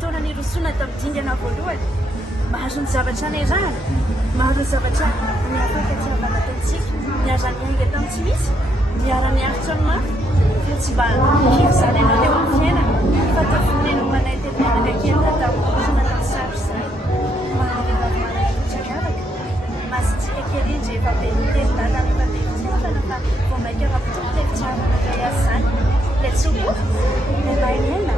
taona nirosona tamidingana voalohany mahazo ny zavatra anarahana maro ny zavatra miafaka tsy avanatantsika miara-miainga tamin'ny tsy misy miara-miaritra ny mafy fa tsy mba hirizana ianao eo amin'ny fiainana fa tafonena manaitempenaka kely tataosana tamin'ny sary izany mahavehivavy manaitrakaravaka masitsika kely indry efa be miteny lalana efa be fitiavana fa vao maika rapitonga le fitiavana kayasy zany le tsoko le mainaina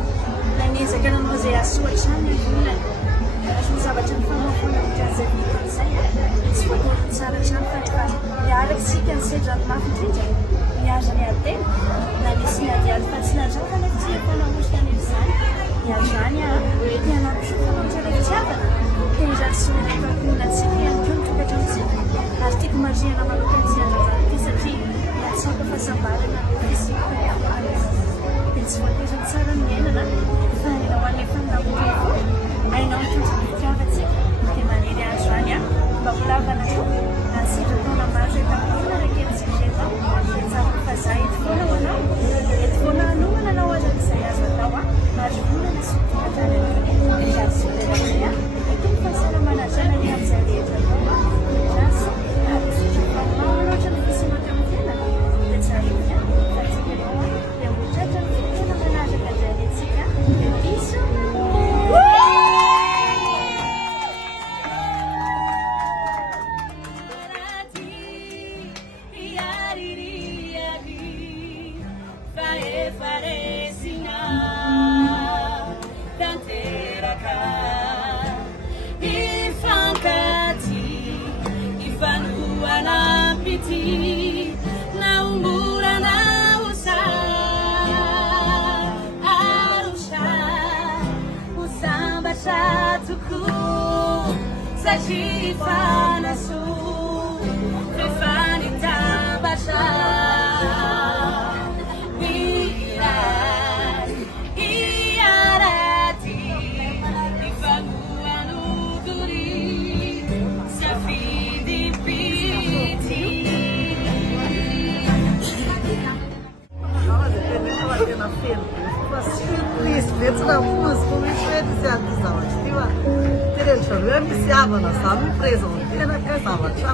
le niezaka nanao izay asoatrany vonana ny zavatra ny famafona mikazavitazay tsy voatolo tsara trano fa efa miaraksika ny sedrany mafy indrindra miaza ny atena na nisy miadiady fa tsy nandraka nefa tsy efanamosika ny izany miazany a mety hanapisofanaotsara fitiavana tenizany sorefakonatsika ihany koa mitokatraotsika ary tiako mariana malokantsiandrarany ty satria miatsaka fahasambarana fisikoaana dia tsy voaterany tsara ny miainana fa aina ho an'ny fanamokako ainao mitondra fitiavatsika dia maniry azo any a mba holavana koa nasika taona maro efa narakelytsika dia tsara fa za eto foana ho anao eto foana anomana anao azan'izay azo atao a maro vonana sotoatrany dia azosoterazay a teny fahasalamana zana ny amin'izay rehetra atao rasy ary sotrafanao loatra ny fisinao tamin'ny fiainana dia tsara iny a fa tsika iao a dia mbotratra ny fitena manaraka drianetsika dia diso Sajifana su Fefani tabasha Mirai Iarati Ifagua nuduri Safidi piti Terem misiavana, sabe? Prezontina că zavatra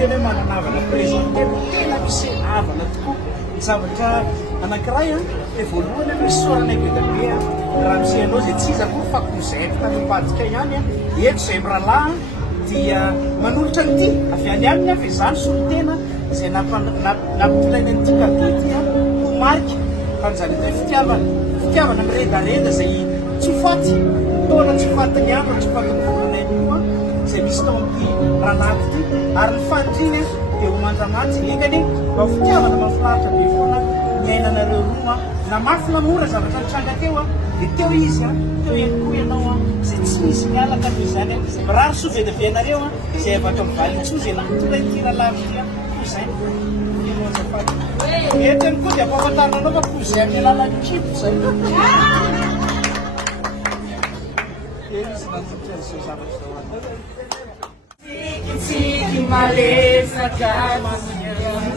tena mananavana prezentena tena misy avana tokoa ny zavatra anankiray a dia voalohany misy sorana be raha misy anao zay tsy izy akory fa kozaiko tamipadika ihany a eto izay miralahy dia manolotra nyity avy any aminy avy izany solotena izay nampitolaina nyity kado ity a ho marika fanjany atao fitiavana miredareda zay tsy faty taona tsy fatiny amina tsy fatiny volanay koa zay misy tao amin'ity ranaty ity ary ny fandriny dia ho mandramaty ekany mba fitiavana mahafinaritra be foana miainanareo roa na mafy namora zavatra nitranga teo a dia teo izy a teo ihany koa ianao a zay tsy misy mialaka toy izany a mirary sovedavenareo a zay avaka mivalintsy zay namitolay ity rahalavy ity a koa izay etany koa dia ampahafantarina anao fa koa izay amin'ny alalan'ny kipo zay izy natotry an'izay zavatra zao atao Tsiki malefaka manyamuka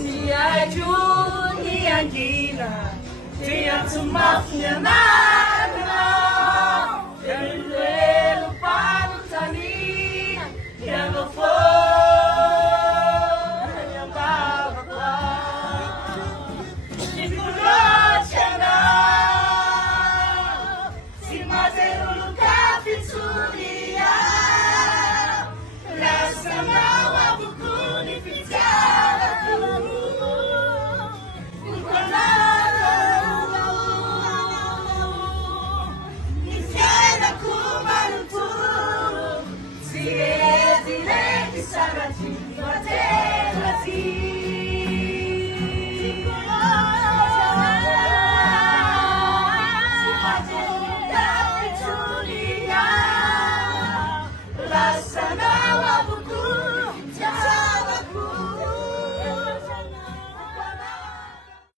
Siaju ni angina Tia tumafnya na